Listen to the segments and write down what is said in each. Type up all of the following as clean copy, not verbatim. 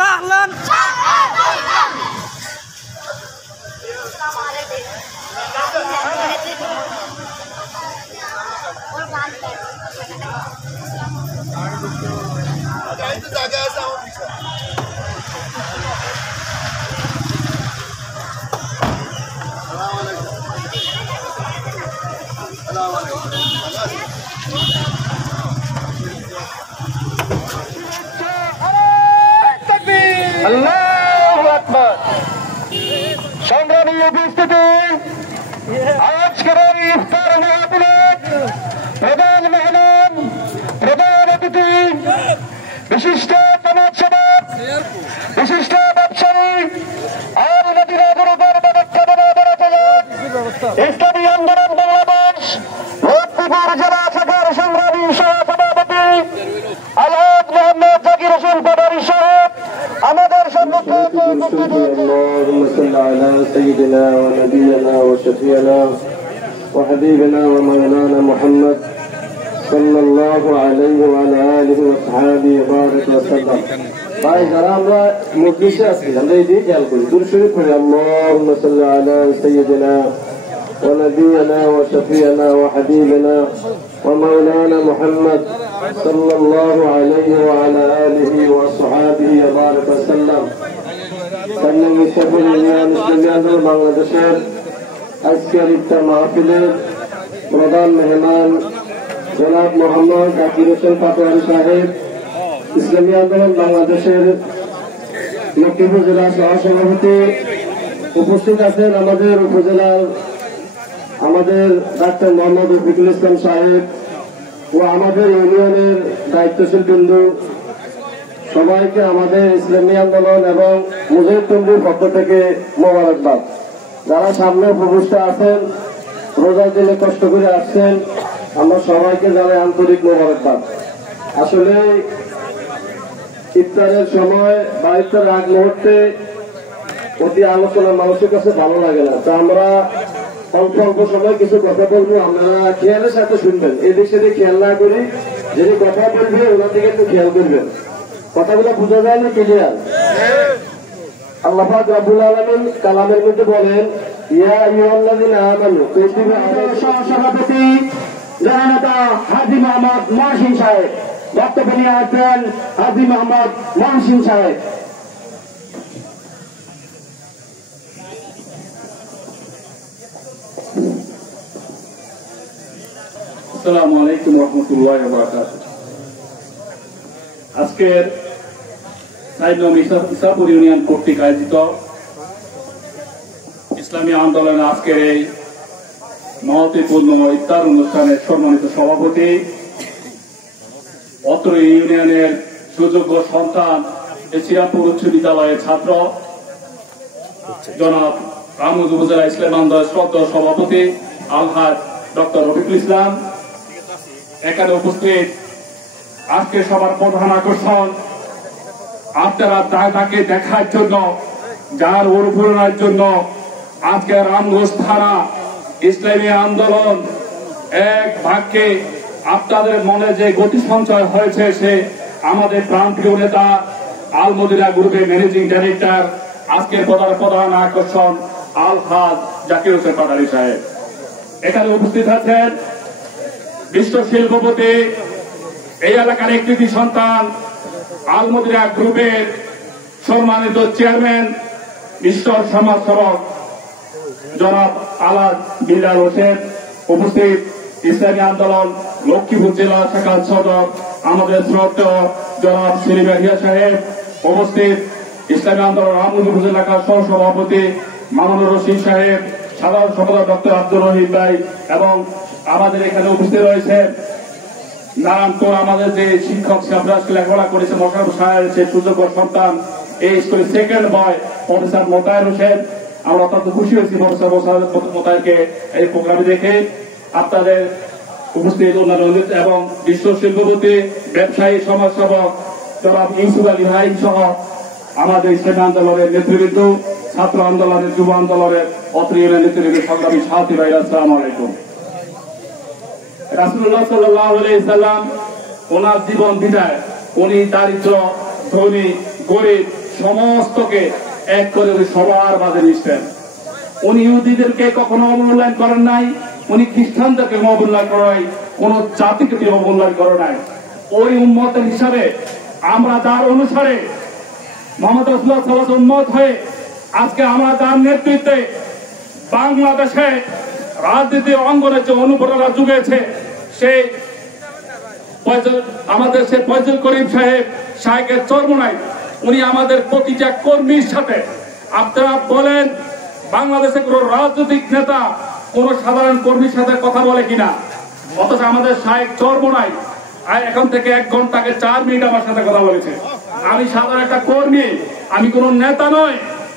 وسهلا. আল্লাহু আকবার। সংগ্রামী উপস্থিতি, আজকের এই ইফতার মাহফিলের প্রধান মেহমান, প্রধান অতিথি, বিশিষ্ট সমাজসেবক, বিশিষ্ট ব্যবসায়ী, আল-মদিনা গ্রুপের ইসলামী আন্দোলন বাংলাদেশ লক্ষ্মীপুর জেলা শাখার সংগ্রামী সহসভাপতি আলহাজ মোহাম্মদ জাকির হোসেন পাটোয়ারী সাহেব আমাদের সম্মুখে উপস্থিত হয়েছেন। اللهم صل على سيدنا ونبينا وشفيعنا وحبيبنا ومولانا محمد صلى الله عليه وعلى آله وصحبه وبارك وسلم। ভাই যারা আমরা মজলিসে আছি আমরা এই দিয়ে খেয়াল করি, দুরূদ শরীফ পড়ি। اللهم صل على سيدنا ونبينا وشفيعنا وحبيبنا ومولانا محمد صلى الله عليه وعلى آله وصحبه وبارك وسلم। বাংলাদেশের আজকের ইফতার মাহফিলের প্রধান মেহমান জনাব মোহাম্মদ জাকির হোসেন পাটোয়ারী সাহেব, ইসলামী আন্দোলন বাংলাদেশের লক্ষ্মীপুর জেলা সহসভাপতি। উপস্থিত আছেন আমাদের উপজেলার আমাদের ডাক্তার মোহাম্মদ রফিকুল ইসলাম সাহেব ও আমাদের ইউনিয়নের দায়িত্বশীল বিন্দু। সবাইকে আমাদের ইসলামী আন্দোলন এবং মুজাহিদ তন্ডুর পক্ষ থেকে মোবারকবাদ। যারা সামনে উপবিষ্ট আছেন, রোজার দিনে কষ্ট করে আসছেন, আমরা সবাইকে জানাই আন্তরিক মোবারকবাদ। আসলে ইফতারের সময় বা ইফতারের আগ মুহূর্তে অতি আলোচনা মানুষের কাছে ভালো লাগে না, তা আমরা অল্প অল্প সময় কিছু কথা বলবো, আপনারা খেয়ালের সাথে শুনবেন। এদিক সেদিক খেয়াল না করি, যদি কথা বলবে ওনার দিকে একটু খেয়াল করবেন। কথাগুলো বোঝা যায় না? ক্লিয়ার? আল্লাহ পাক রব্বুল আলামিন কালামের মধ্যে বলেন, ইয়া আইয়ুহাল্লাযীনা আমানু কুতিবা আলাইকুমুস সভাপতি জননেতা হাজী মোহাম্মদ মহসিন সাহেব বক্তব্য নিয়ে আসবেন। হাজী মোহাম্মদ মহসিন সাহেব। আসসালামু আলাইকুম ওয়া রাহমাতুল্লাহি ওয়া বারাকাতুহু। আজকের ইসাপুর ইউনিয়ন কর্তৃক আয়োজিত ইসলামী আন্দোলনের আজকের এই মহত্বপূর্ণ ইফতার অনুষ্ঠানের সম্মানিত সভাপতি, অত্র ইউনিয়নের সুযোগ্য সন্তান, শ্রীরামপুর উচ্চ বিদ্যালয়ের ছাত্র জনাব রামগঞ্জ উপজেলা ইসলামী আন্দোলনের শ্রদ্ধেয় সভাপতি আলহাজ ডক্টর রফিকুল ইসলাম, এখানে উপস্থিত আজকে সবার প্রধান আকর্ষণ, আপনারা তাকে দেখার জন্য, যার অনুপ্রেরণার জন্য আজকে রামগঞ্জ থানা ইসলামী আন্দোলন এক বাক্যে আপনাদের মনে যে গতি সঞ্চয় হয়েছে, সে আমাদের প্রাণপ্রিয় নেতা আল-মদিনা গ্রুপের ম্যানেজিং ডাইরেক্টর, আজকের প্রধান আকর্ষণ আলহাজ জাকির হোসেন পাটোয়ারী সাহেব। এখানে উপস্থিত আছেন বিশ্ব শিল্পপতি, এই এলাকার একটি সন্তান, আল-মদিনা গ্রুপের সম্মানিত চেয়ারম্যান, বিশ্ব সমাজসেবক জনাব আলাদ বিলাল হোসেন। উপস্থিত ইসলামী আন্দোলন লক্ষ্মীপুর জেলা শাখার সদর আমাদের শ্রদ্ধেয় জনাব সেলিম ইয়াহিয়া সাহেব। উপস্থিত ইসলামী আন্দোলন রামগঞ্জ উপজেলা শাখার সহসভাপতি মামুনুর রশিদ সাহেব, সাধারণ সম্পাদক ডক্টর আব্দুর রহিম ভাই, এবং আমাদের এখানে উপস্থিত রয়েছে নারায়ণপুর আমাদের যে শিক্ষক সাহেবরা লেখাপড়া করেছে মশারফ সাহেব, সে সুযোগ্য সন্তান, এই স্কুলের second boy professor Motayer Hossain. আমরা অত্যন্ত খুশি হয়েছি প্রফেসর মোতায়েরকে এই প্রোগ্রামে দেখে। আপনাদের উপস্থিত অন্যান্য এবং বিশ্ব শিল্পপতি, ব্যবসায়ী, সমাজসেবক জনাব ইউসুফ আলী ভাই সহ আমাদের ইসলামী আন্দোলনের নেতৃবৃন্দ, ছাত্র আন্দোলনের, যুব আন্দোলনের, অত্র ইউনিয়নের নেতৃবৃন্দ, সংগ্রামী সাথী ভাই, আসসালামু আলাইকুম। রাসূলুল্লাহ সাল্লাল্লাহু আলাইহি সাল্লাম ওনার জীবন বিদায়, উনি দারিদ্র, ধনী, গরিব সমস্তকে এক করে উনি সবার মাঝে মিশতেন। উনি ইহুদিদেরকে কখনো অবমূল্যায়ন করেন নাই, উনি খ্রিস্টানদেরকে অবমূল্যায়ন করেন নাই, কোন জাতিকে তিনি অবমূল্যায়ন করেন নাই। ওই উম্মতের হিসাবে আমরা যার অনুসারে মোহাম্মদ রাসূলুল্লাহ সাল্লাল্লাহু আলাইহি ওয়াসাল্লাম উম্মত হয়ে আজকে আমরা যার নেতৃত্বে বাংলাদেশে রাজনীতি অঙ্গনে যে অনুপ্রেরণা যুগেছে, সেই আমাদের সে ফয়জুল করিম সাহেবের চরমোনাই উনি আমাদের প্রতিটা কর্মীর সাথে, আপনারা বলেন বাংলাদেশে কোন রাজনৈতিক নেতা কোন সাধারণ কর্মীর সাথে কথা বলে কিনা, অথচ আমাদের সাহেব চরমোনাই এখন থেকে 1 ঘন্টাকে 4 মিনিট আমার সাথে কথা বলেছে। আমি সাধারণ একটা কর্মী, আমি কোন নেতা নয়,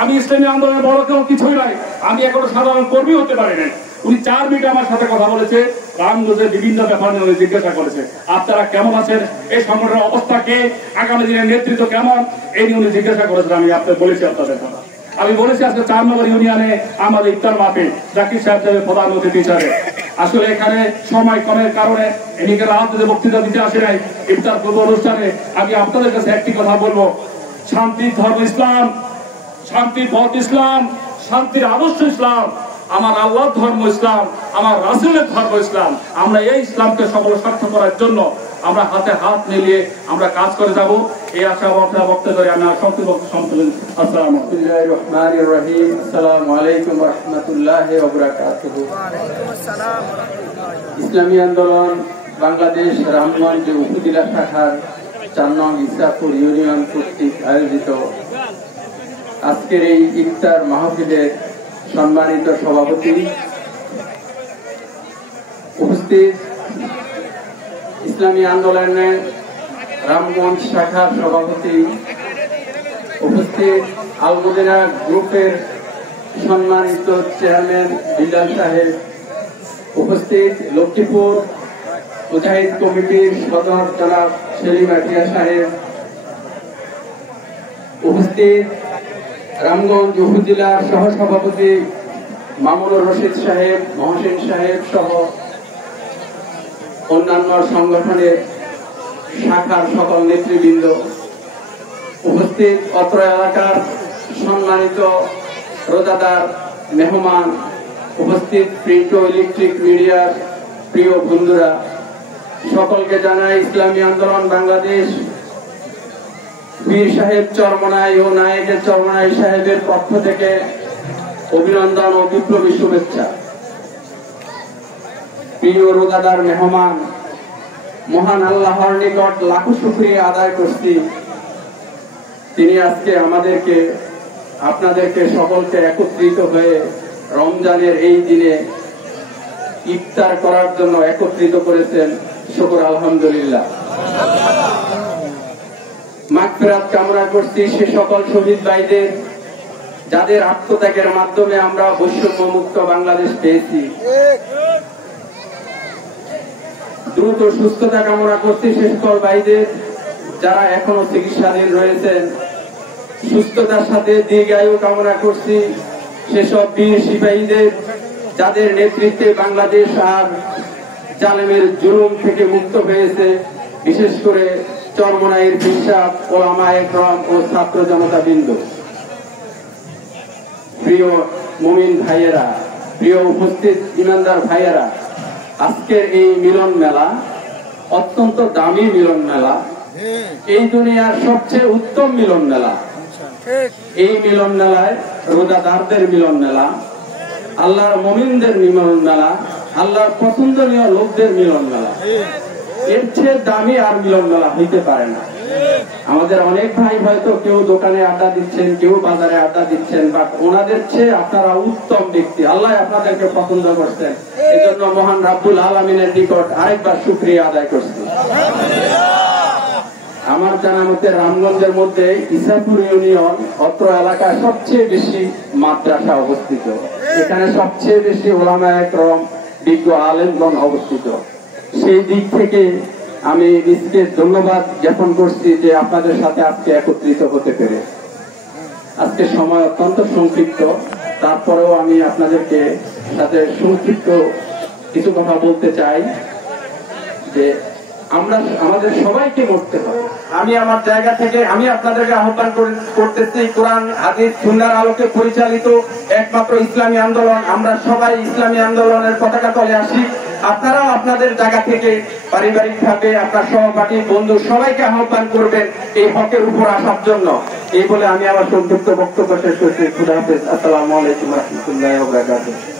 আমি ইসলামী আন্দোলনের বড় কেউ কিছুই নয়, আমি এখনো সাধারণ কর্মী হতে পারি না। উনি 4 মিনিট আমার সাথে কথা বলেছে, রামগঞ্জের বিভিন্ন ব্যাপার নিয়ে উনি জিজ্ঞাসা করেছে আপনারা কেমন আছেন, এই সংগঠনের অবস্থা কে, আগামী দিনের নেতৃত্ব কেমন, এই নিয়ে উনি জিজ্ঞাসা করেছেন। আমি আপনাদের বলেছি আপনাদের কথা, আমি বলেছি আজকে 4 নম্বর ইউনিয়নে আমাদের ইফতার মাহফিল জাকির সাহেব যাবে প্রধান অতিথি হিসাবে। আসলে এখানে সময় কমের কারণে এদিকে রাজনীতি বক্তৃতা দিতে আসে নাই। ইফতার পূর্ব অনুষ্ঠানে আমি আপনাদের কাছে একটি কথা বলবো, শান্তির ধর্ম ইসলাম, শান্তির পথ ইসলাম, শান্তির আদর্শ ইসলাম, আমার আল্লাহর ধর্ম ইসলাম, আমার রাসূলের ধর্ম ইসলাম। আমরা এই ইসলামকে সফল সার্থক করার জন্য আমরা হাতে হাত মিলিয়ে আমরা কাজ করে যাব, এই আশা বক্তব্য করে আমি সংক্ষিপ্ত সম্বোধন। আসসালামু আলাইকুম। আসসালামু আলাইকুম ওয়া রাহমাতুল্লাহি ওয়া বারাকাতুহু। ইসলামী আন্দোলন বাংলাদেশ রামগঞ্জ উপজেলা শাখার 4 নং ইসাপুর ইউনিয়ন কর্তৃক আয়োজিত আজকের এই ইফতার মাহফিলের সম্মানিত সভাপতি, উপস্থিত ইসলামী আন্দোলনের রামগঞ্জ শাখার সভাপতি, উপস্থিত আলমদিনা গ্রুপের সম্মানিত চেয়ারম্যান বিল্লাল সাহেব, উপস্থিত লক্ষ্মীপুর মুজাহিদ কমিটির সদর জনাব সেলিম আটিয়া সাহেব, উপস্থিত রামগঞ্জ উপজেলার সহসভাপতি মামুনুর রশিদ সাহেব, মহসিন সাহেব সহ অন্যান্য সংগঠনের শাখার সকল নেতৃবৃন্দ, উপস্থিত অত্র এলাকার সম্মানিত রোজাদার মেহমান, উপস্থিত প্রিন্ট ও ইলেকট্রিক মিডিয়ার প্রিয় বন্ধুরা, সকলকে জানাই ইসলামী আন্দোলন বাংলাদেশ পীর সাহেব চরমোনাই ও নায়েকের চরমোনাই সাহেবের পক্ষ থেকে অভিনন্দন ও বিপ্লবী শুভেচ্ছা। প্রিয় রোজাদার মেহমান, মহান আল্লাহর নিকট লাখো শুকরিয়া আদায় করছি, তিনি আজকে আমাদেরকে আপনাদেরকে সকলকে একত্রিত হয়ে রমজানের এই দিনে ইফতার করার জন্য একত্রিত করেছেন। শুকর আলহামদুলিল্লাহ। মাগফিরাত কামনা করছি সে সকল শহীদ ভাইদের, যাদের আত্মত্যাগের মাধ্যমে আমরা বৈষম্য মুক্ত বাংলাদেশ পেয়েছি। দ্রুত সুস্থতা কামনা করছি সে সকল ভাইদের, যারা এখনো চিকিৎসাধীন রয়েছেন। সুস্থতার সাথে দীর্ঘায়ু কামনা করছি সেসব বীর সিপাহীদের, যাদের নেতৃত্বে বাংলাদেশ আর জালেমের জুলুম থেকে মুক্ত হয়েছে। বিশেষ করে চরমোনাইয়ের বিশ্বাস, ওলামায়ে কেরাম ও ছাত্র জনতা বৃন্দ। প্রিয় মুমিন ভাইয়েরা, প্রিয় উপস্থিত ইমানদার ভাইয়েরা, আজকের এই মিলন মেলা অত্যন্ত দামি মিলন মেলা, এই দুনিয়ার সবচেয়ে উত্তম মিলন মেলা। এই মিলন মেলায় রোজাদারদের মিলন মেলা, আল্লাহর মুমিনদের মিলন মেলা, আল্লাহর পছন্দনীয় লোকদের মিলন মেলা। এর চেয়ে দামি আর মিলন মেলা হইতে পারে না। আমাদের অনেক ভাই হয়তো কেউ দোকানে আড্ডা দিচ্ছেন, কেউ বাজারে আড্ডা দিচ্ছেন, বাট ওনাদের চেয়ে আপনারা উত্তম ব্যক্তি, আল্লাহ আপনাদেরকে পছন্দ করছেন। এই জন্য মহান রাব্বুল আলামিনের নিকট আরেকবার শুকরিয়া আদায় করছি। আমার জানা মতে রামগঞ্জের মধ্যে ইসাপুর ইউনিয়ন অত্র এলাকায় সবচেয়ে বেশি মাদ্রাসা অবস্থিত, এখানে সবচেয়ে বেশি ওলামায়ে কেরাম বিজ্ঞ আলেমগণ অবস্থিত। সেই দিক থেকে আমি নিজকে ধন্যবাদ জ্ঞাপন করছি যে আপনাদের সাথে আজকে একত্রিত হতে পেরে। আজকে সময় অত্যন্ত সংক্ষিপ্ত, তারপরেও আমি আপনাদেরকে সাথে সংক্ষিপ্ত কিছু কথা বলতে চাই। যে আমরা আমাদের সবাইকে মরতে হবে। আমি আমার জায়গা থেকে আমি আপনাদেরকে আহ্বান করতেছি, কোরআন হাদিস সুন্নাহর আলোকে পরিচালিত একমাত্র ইসলামী আন্দোলন, আমরা সবাই ইসলামী আন্দোলনের পতাকা তলে আসি। আপনারাও আপনাদের জায়গা থেকে পারিবারিক ভাবে আপনার সহপাঠী বন্ধু সবাইকে আহ্বান করবেন এই হকের উপর আসার জন্য। এই বলে আমি আমার সংক্ষিপ্ত বক্তব্য শেষ করছি। খুদা হাফেজ। আসসালামু আলাইকুম ওয়া রাহমাতুল্লাহি ওয়া বারাকাতুহু।